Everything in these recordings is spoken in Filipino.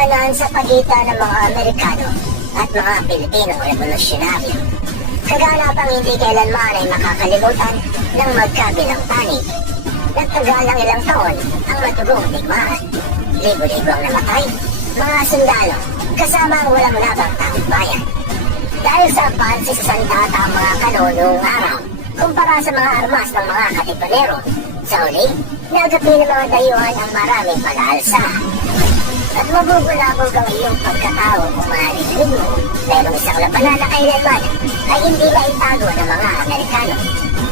labanan sa pagitan ng mga Amerikano at mga Pilipinong revolusyonaryo. Kaganapang hindi kailanman ay makakalimutan ng magkabilang panig. Nagtagal ng ilang taon ang matugong digmaan. Libo-libo ang namatay, mga sundalo, kasama ang walang labang taong bayan. Dahil sa pansi sa sandata ang mga kanon araw, kumpara sa mga armas ng mga katipunero, sa uli, nagapi ng mga dayuhan ang maraming palaalsa. At mabubulabog ang iyong pagkatao kung maririnig mo, mayroong isang labanan na ay hindi maitago ng mga Amerikano.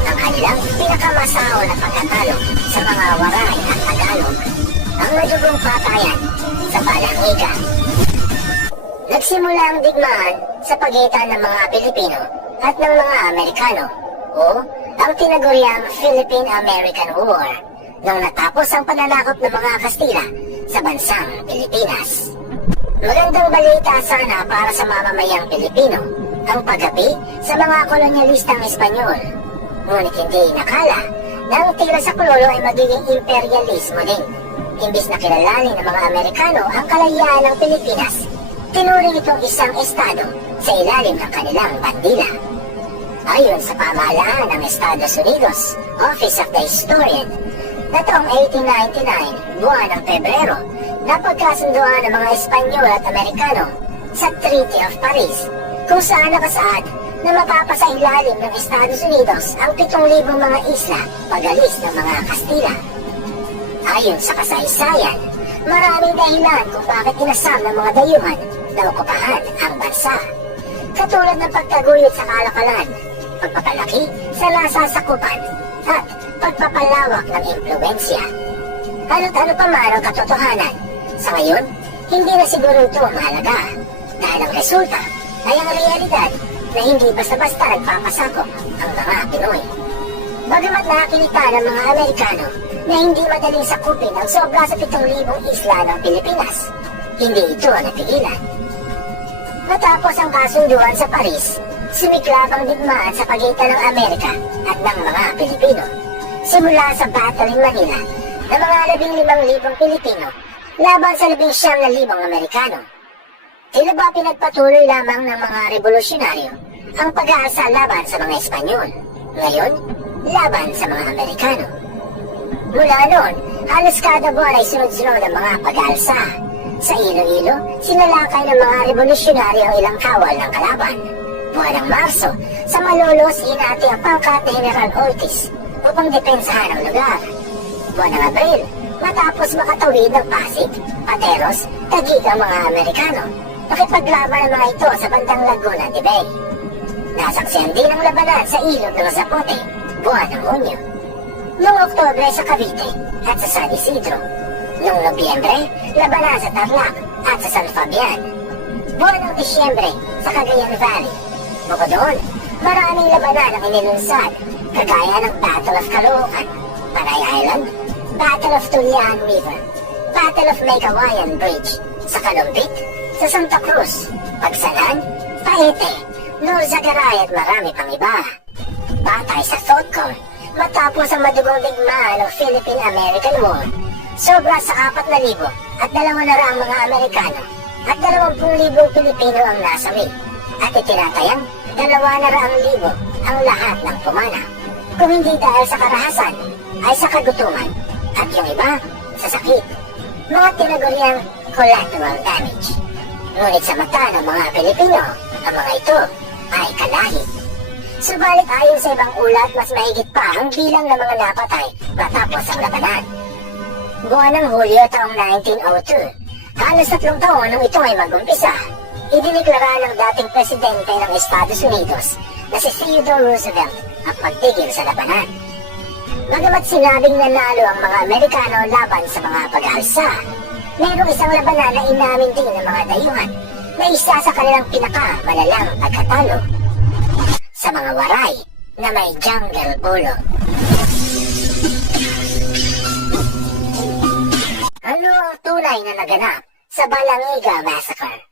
Ang kanilang pinakamasaho na pagkatalo sa mga waray at Tagalog. Ang madugong patayan sa Balangiga. Nagsimula ang digmaan sa pagitan ng mga Pilipino at ng mga Amerikano o ang tinaguriang Philippine-American War nung natapos ang pananakop ng mga Kastila sa bansang Pilipinas. Magandang balita sana para sa mamamayang Pilipino ang paggabi sa mga kolonyalistang Espanyol. Ngunit hindi nakala na ang tira sa kololo ay magiging imperialismo din. Imbis na kilalanin ng mga Amerikano ang kalayaan ng Pilipinas, tinuring itong isang estado sa ilalim ng kanilang bandila. Ayon sa pamahalaan ng Estados Unidos, Office of the Historian, na taong 1899, buwan ng Pebrero, napagkasunduan ng mga Espanyol at Amerikano sa Treaty of Paris, kung saan nakasaad na mapapasailalim ng Estados Unidos ang 7,000 mga isla pagalis ng mga Kastila. Ayon sa kasaysayan, maraming dahilan kung bakit inasam ng mga dayuhan na okupahan ang bansa. Katulad ng pagtaguyod sa kalakalan, pagpapalaki sa nasasakupan, at pagpapalawak ng impluensya. Ano't ano pa man ang katotohanan, sa ngayon, hindi na siguro ito mahalaga dahil ang resulta ay ang realidad na hindi basta-basta nagpapasakop ang mga Pinoy. Bagamat nakakita ng mga Amerikano na hindi madaling sakupin ang sobra sa 7,000 isla ng Pilipinas, hindi ito napigilan. Matapos ang kasunduan sa Paris, sumiklab ang digmaan sa pagitan ng Amerika at ng mga Pilipino. Simula sa Battle in Manila ng mga 15,000 Pilipino laban sa 19,000 Amerikano. Tila ba pinagpatuloy lamang ng mga revolusyonaryo ang pag-aasa laban sa mga Espanyol. Ngayon, laban sa mga Amerikano. Mula noon, halos kada buwan ay sunod-sunod ang mga pag-aalsa. Sa Iloilo, sinalakay ng mga revolusyonaryo ang ilang kawal ng kalaban. Buwan ng Marso, sa Malolos inati ang pangkat ni General Ortiz upang depensahan ang lugar. Buwan ng Abril, matapos makatawid ng Pasig, Pateros, tagig ang mga Amerikano. Nakipaglaban ang mga ito sa bandang Laguna de Bay. Nasaksiyan din ang labanan sa ilog ng Zapote, buwan ng Hunyo. Noong Oktobre sa Cavite at sa San Isidro. Noong Nobyembre, labanan sa Tarlac at sa San Fabian. Buwan ng Disyembre sa Cagayan Valley. Bukod doon, maraming labanan ang inilunsad, kagaya ng Battle of Caloocan, Panay Island, Battle of Tulian River, Battle of Megawayan Bridge, sa Kalumpit, sa Santa Cruz, Pagsalan, Paete, Norzagaray at marami pang iba. Batay sa Thothcon, matapos ang madugong digmaan ng Philippine-American War, sobra sa 4,000 at 200 mga Amerikano at 20,000 Pilipino ang nasawi at itinatayang 200,000 ang lahat ng pumana. Kung hindi dahil sa karahasan, ay sa kagutuman at yung iba sa sakit. Mga tinaguriang collateral damage. Ngunit sa mata ng mga Pilipino, ang mga ito ay kalahi. Subalit ayon sa ibang ulat, mas mahigit pa ang bilang ng mga napatay matapos ang labanan. Buwan ng Hulyo taong 1902, halos tatlong taon nung ito ay magumpisa, idiniklara ng dating presidente ng Estados Unidos na si Theodore Roosevelt ang pagtigil sa labanan. Bagamat sinabing nanalo ang mga Amerikano laban sa mga pag-alsa, mayroong isang labanan na inamin din ng mga dayuhan na isa sa kanilang pinakamalalang pagkatalo sa mga waray na may jungle polo. Ano ang tunay na naganap sa Balangiga Massacre?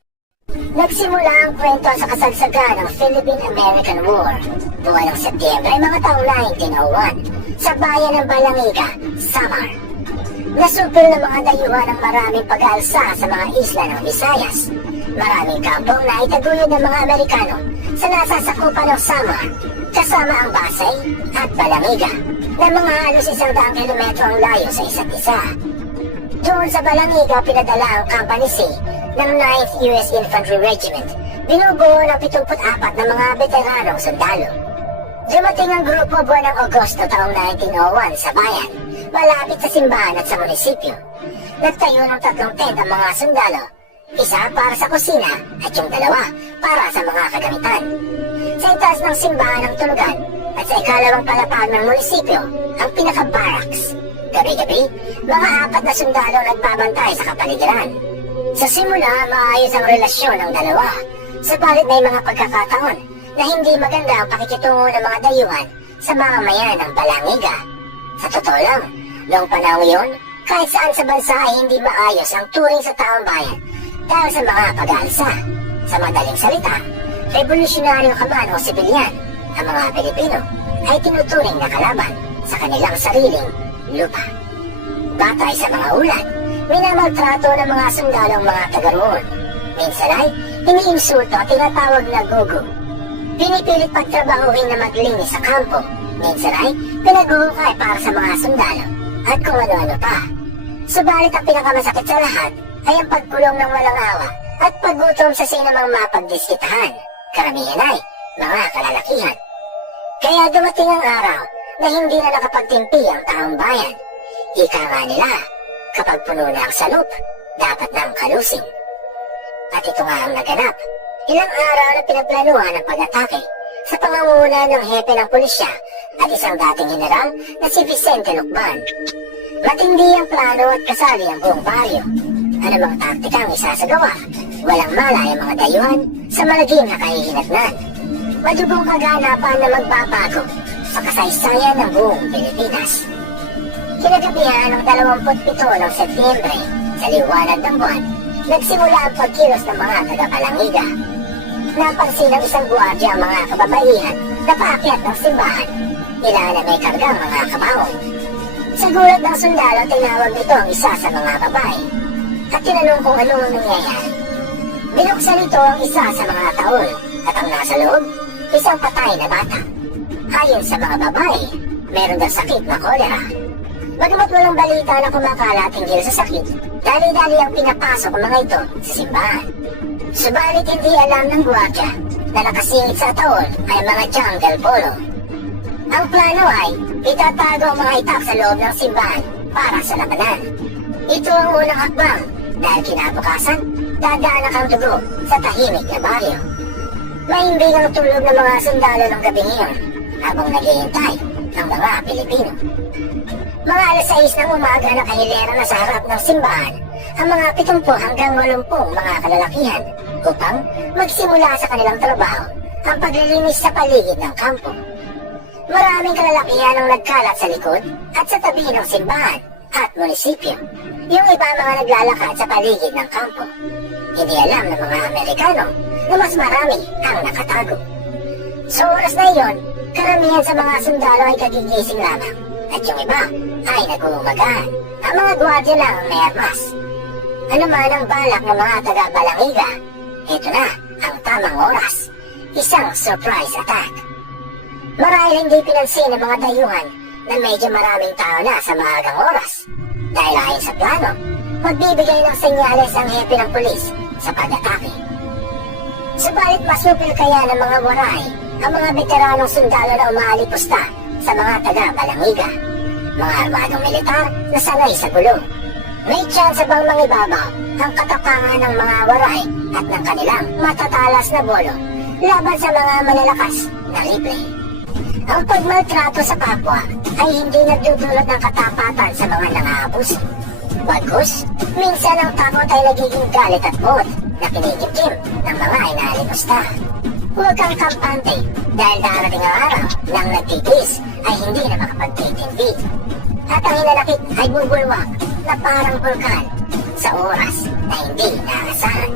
Nagsimula ang kwento sa kasagsagan ng Philippine-American War. Buwan ng Setyembre, mga taong 1901, sa bayan ng Balangiga, Samar. Nasupil ng mga dayuhan ng maraming pag-aalsa sa mga isla ng Visayas. Maraming kampong na itaguyod ng mga Amerikano sa nasasakupan ng Samar, kasama ang Basay at Balamiga, na mga halos isang daang kilometro ang layo sa isa't isa. Doon sa Balamiga, pinadala ang Company C ng 9th U.S. Infantry Regiment, binubuo ng 74 na mga veteranong sundalo. Dumating ang grupo buwan ng Agosto taong 1901 sa bayan, malapit sa simbahan at sa munisipyo. Nagtayo ng tatlong tent ang mga sundalo, isa para sa kusina at yung dalawa para sa mga kagamitan. Sa itaas ng simbahan ng tulugan at sa ikalawang palapag ng munisipyo, ang pinaka-barracks. Gabi-gabi, mga apat na sundalo nagbabantay sa kapaligiran. Sa simula, maayos ang relasyon ng dalawa, sapalit may mga pagkakataon na hindi maganda ang pakikitungo ng mga dayuhan sa mga mayan ng Balangiga. Sa totoo lang, noong panahon yun, kahit saan sa bansa ay hindi maayos ang turing sa taong bayan dahil sa mga pag-aalsa. Sa madaling salita, revolusyonaryo ka man o sibilyan, ang mga Pilipino ay tinuturing na kalaban sa kanilang sariling lupa. Batay sa mga ulat, minamaltrato ng mga sundalong mga taga roon. Minsan ay iniinsulto at tinatawag na gugu. Pinipilit pagtrabahuhin na maglinis sa kampo. Minsan ay pinaguhukay para sa mga sundalo at kung ano-ano pa. Subalit ang pinakamasakit sa lahat ay ang pagkulong ng walang awa at paggutom sa sinamang mapagdiskitahan. Karamihan ay mga kalalakihan. Kaya dumating ang araw na hindi na nakapagtimpi ang taong bayan. Ika nga nila, kapag puno na ang salup, dapat nang kalusing. At ito nga ang naganap. Ilang araw na pinagplanuhan ang pag-atake sa pangunguna ng hepe ng pulisya at isang dating general na si Vicente Lucban. Matindi ang plano at kasali ang buong baryo. Mga taktika ang isasagawa? Walang malay ang mga dayuhan sa malagim na kahihinatnan. Madugong kaganapan na magbabago sa kasaysayan ng buong Pilipinas. Kinagabihan ng 27 ng Setyembre sa liwanag ng buwan, nagsimula ang pagkilos ng mga tagapalangiga. Napansin ng isang guardia ang mga kababaihan na paakyat ng simbahan. Ilan na may kargang mga kabaong. Sa gulat ng sundalo, tinawag nito ang isa sa mga babae at tinanong kung ano ang nangyayari. Binuksan ito ang isa sa mga taon at ang nasa loob, isang patay na bata. Ayon sa mga babae, meron daw sakit na kolera. Bagamat walang balita na kumakalat hinggil sa sakit, dali-dali ang pinapasok ang mga ito sa simbahan. Subalit hindi alam ng gwardiya na nakasingit sa taon ay mga jungle polo. Ang plano ay itatago ang mga itak sa loob ng simbahan para sa labanan. Ito ang unang hakbang dahil kinabukasan, dadaanak ang dugo sa tahimik na baryo. Mahimbing ang tulog ng mga sundalo ng gabing iyon habang naghihintay ng mga Pilipino. Mga alas 6 ng umaga na kahilera na sa harap ng simbahan ang mga 70 hanggang 80 mga kalalakihan upang magsimula sa kanilang trabaho ang paglilinis sa paligid ng kampo. Maraming kalalakihan ang nagkalat sa likod at sa tabi ng simbahan at munisipyo. Yung iba mga naglalakad sa paligid ng kampo. Hindi alam ng mga Amerikano na mas marami ang nakatago. Sa oras na iyon, karamihan sa mga sundalo ay kagigising lamang at yung iba ay nag-uumagaan. Ang mga gwardiya lang ang may armas. Ano man ang balak ng mga taga-Balangiga, ito na ang tamang oras. Isang surprise attack. Marahil hindi pinansin ng mga dayuhan na medyo maraming tao na sa maagang oras. Dahil ayon sa plano, magbibigay ng senyales ang hepe ng pulis sa pag-atake. Subalit masupil kaya ng mga waray ang mga veteranong sundalo na umaalipusta sa mga taga-Balangiga. Mga armadong militar na sanay sa gulo. May chance bang mangibabaw ang katapangan ng mga waray at ng kanilang matatalas na bolo laban sa mga malalakas na replay. Ang pagmaltrato sa kapwa ay hindi nagdudulot ng katapatan sa mga nangaabuso. Bagkus, minsan ang takot ay nagiging galit at buot na kinikimkim ng mga inalimusta. Huwag kang kampante dahil darating ang araw ng nagtitiis ay hindi na makapagtitindi. At ang hinanakit ay bulbulwak na parang vulkan sa oras na hindi naasahan.